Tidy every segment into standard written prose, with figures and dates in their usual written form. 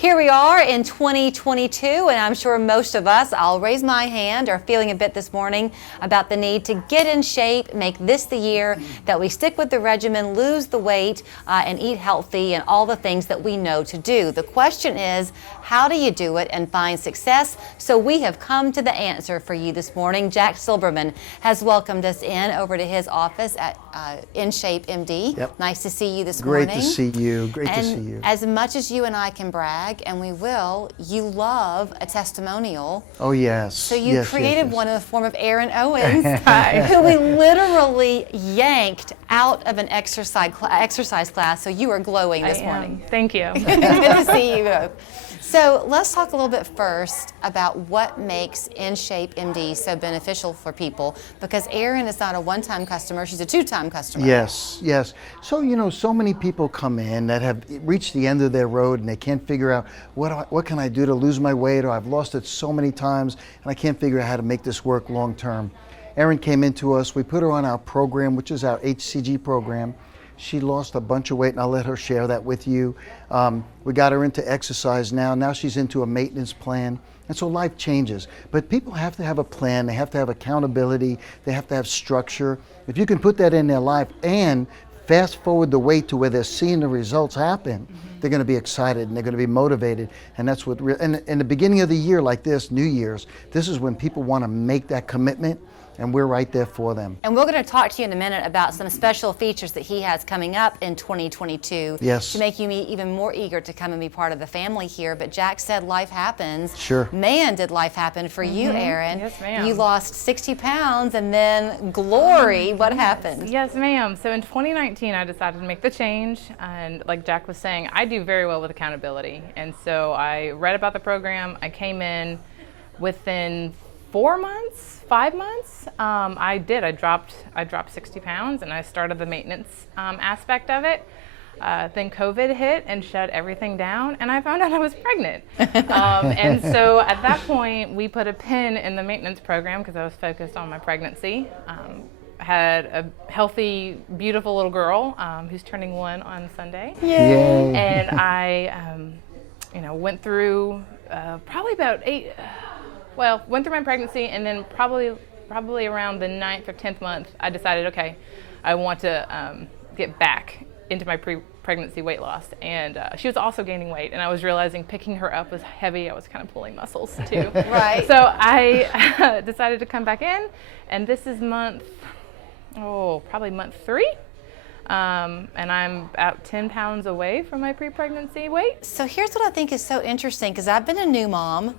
Here we are in 2022, and I'm sure most of us, I'll raise my hand, are feeling a bit this morning about the need to get in shape, make this the year that we stick with the regimen, lose the weight, and eat healthy and all the things that we know to do. The question is, how do you do it and find success? So we have come to the answer for you this morning. Jack Silberman has welcomed us in over to his office at InShape MD. Yep. Nice to see you this morning. Great to see you. Great and to see you. As much as you and I can brag, and we will, you love a testimonial. Oh, yes. So you created one in the form of Aaron Owens, Hi. who we literally yanked out of an exercise class. So you are glowing this morning. Thank you. Good to see you both. So let's talk a little bit first about what makes InShape MD so beneficial for people, because Erin is not a one-time customer, she's a two-time customer. Yes, yes. So, you know, so many people come in that have reached the end of their road and they can't figure out what can I do to lose my weight, or I've lost it so many times and I can't figure out how to make this work long term. Erin came into us, we put her on our program, which is our HCG program. She lost a bunch of weight, and I'll let her share that with you. We got her into exercise now. Now she's into a maintenance plan. And so life changes. But people have to have a plan. They have to have accountability. They have to have structure. If you can put that in their life and fast forward the weight to where they're seeing the results happen, they're going to be excited and they're going to be motivated. And that's what, and in the beginning of the year like this, New Year's, this is when people want to make that commitment. And we're right there for them. And we're going to talk to you in a minute about some special features that he has coming up in 2022 yes. to make you even more eager to come and be part of the family here. But Jack said life happens. Sure. Man, did life happen for you, Erin. Yes, ma'am. You lost 60 pounds and then glory. What happened? Yes, ma'am. So in 2019, I decided to make the change. And like Jack was saying, I do very well with accountability. And so I read about the program. I came in within 5 months, I dropped 60 pounds and I started the maintenance aspect of it. Then COVID hit and shut everything down, and I found out I was pregnant. And so at that point, we put a pin in the maintenance program because I was focused on my pregnancy. Had a healthy, beautiful little girl who's turning 1 on Sunday. Yay. And I went through probably about went through my pregnancy, and then probably around the 9th or 10th month, I decided, okay, I want to get back into my pre-pregnancy weight loss. And she was also gaining weight, and I was realizing picking her up was heavy. I was kind of pulling muscles too. Right. So I decided to come back in, and this is probably month 3. And I'm about 10 pounds away from my pre-pregnancy weight. So here's what I think is so interesting, because I've been a new mom.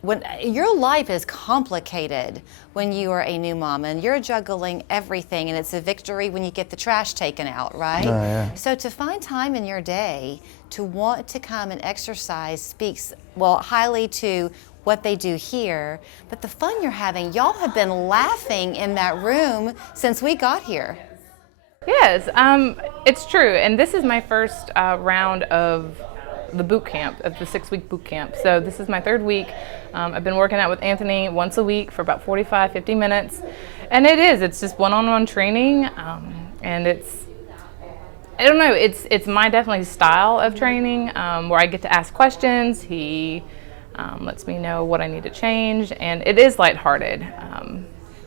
When your life is complicated when you are a new mom, and you're juggling everything, and it's a victory when you get the trash taken out, right? Oh, yeah. So to find time in your day to want to come and exercise speaks, well, highly to what they do here, but the fun you're having. Y'all have been laughing in that room since we got here. Yes, it's true, and this is my first round of the boot camp, of the 6-week boot camp. So this is my 3rd week. I've been working out with Anthony once a week for about 45, 50 minutes. And it's just one-on-one training. And I don't know, it's my definitely style of training, where I get to ask questions. He lets me know what I need to change, and it is lighthearted.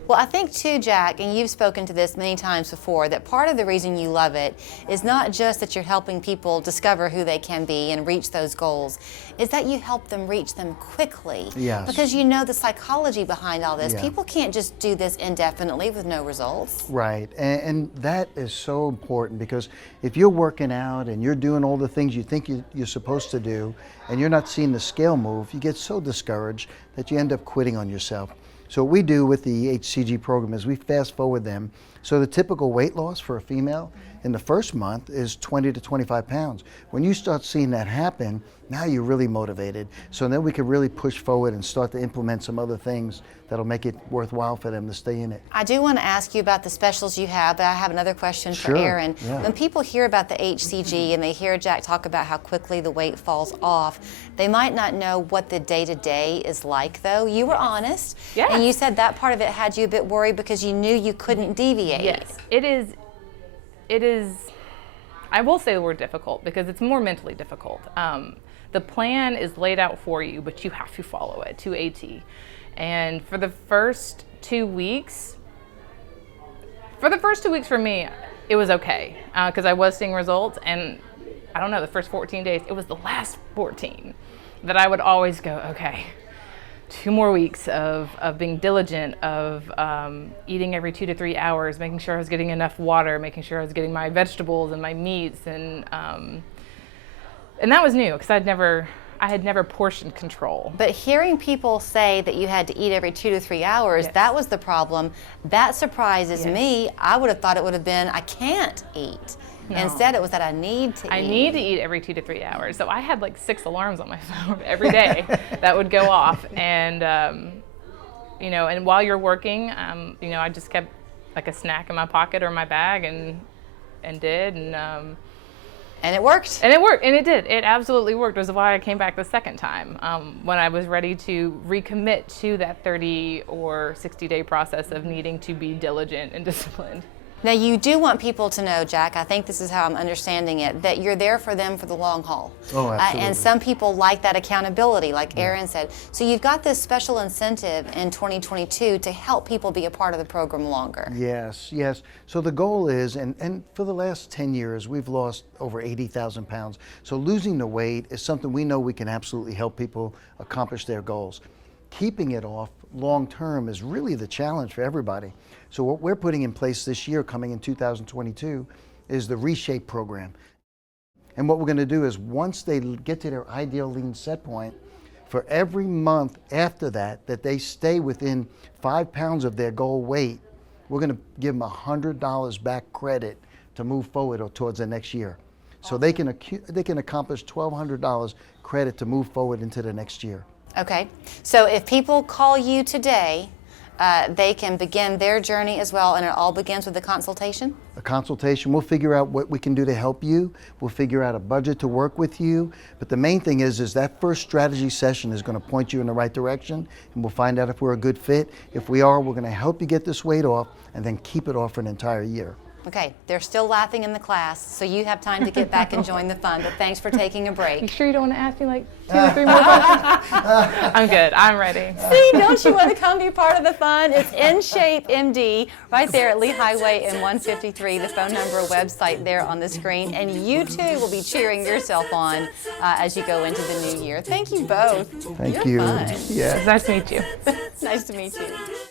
Well, I think too, Jack, and you've spoken to this many times before, that part of the reason you love it is not just that you're helping people discover who they can be and reach those goals, is that you help them reach them quickly. Yes. Because you know the psychology behind all this. Yeah. People can't just do this indefinitely with no results. Right, and that is so important, because if you're working out and you're doing all the things you think you're supposed to do, and you're not seeing the scale move, you get so discouraged that you end up quitting on yourself. So what we do with the HCG program is we fast forward them. So the typical weight loss for a female in the first month is 20 to 25 pounds. When you start seeing that happen, now you're really motivated. So then we can really push forward and start to implement some other things that'll make it worthwhile for them to stay in it. I do want to ask you about the specials you have, but I have another question for Sure, Erin. yeah. When people hear about the HCG and they hear Jack talk about how quickly the weight falls off, they might not know what the day-to-day is like, though. You were honest, Yes. and you said that part of it had you a bit worried because you knew you couldn't deviate. Yes, it is, I will say the word difficult because it's more mentally difficult. The plan is laid out for you, but you have to follow it to a T. And for the first 2 weeks, for me, it was okay, because I was seeing results, and I don't know, the first 14 days, it was the last 14 that I would always go, okay, 2 more weeks of being diligent, of eating every 2 to 3 hours, making sure I was getting enough water, making sure I was getting my vegetables and my meats, and that was new, because I had never portion control. But hearing people say that you had to eat every 2 to 3 hours, Yes. that was the problem. That surprises Yes. me. I would have thought it would have been, I can't eat. No. Instead, it was that I need to eat. I need to eat every 2 to 3 hours. So I had like 6 alarms on my phone every day that would go off. And, and while you're working, I just kept like a snack in my pocket or my bag and did. And it worked. And it worked, and it did. It absolutely worked. It was why I came back the second time, when I was ready to recommit to that 30 or 60-day process of needing to be diligent and disciplined. Now, you do want people to know, Jack, I think this is how I'm understanding it, that you're there for them for the long haul. Oh, absolutely. And some people like that accountability, like Aaron said. So you've got this special incentive in 2022 to help people be a part of the program longer. Yes, yes. So the goal is, and for the last 10 years, we've lost over 80,000 pounds. So losing the weight is something we know we can absolutely help people accomplish their goals. Keeping it off long term is really the challenge for everybody. So what we're putting in place this year, coming in 2022, is the InShape program. And what we're going to do is, once they get to their ideal lean set point, for every month after that they stay within 5 pounds of their goal weight, we're going to give them $100 back credit to move forward or towards the next year. So they can accomplish $1,200 credit to move forward into the next year. Okay. So if people call you today, they can begin their journey as well, and it all begins with a consultation? A consultation. We'll figure out what we can do to help you. We'll figure out a budget to work with you. But the main thing is that first strategy session is going to point you in the right direction, and we'll find out if we're a good fit. If we are, we're going to help you get this weight off and then keep it off for an entire year. Okay, they're still laughing in the class, so you have time to get back and join the fun, but thanks for taking a You break. sure you don't want to ask me like 2 or 3 more questions? I'm good. I'm ready. See, don't you want to come be part of the fun? It's InShape MD right there at Lee Highway in 153, the phone number, website there on the screen, and you too will be cheering yourself on as you go into the new year. Thank you both. Thank You're you. fun. Yeah. It's nice to meet you. Nice to meet you.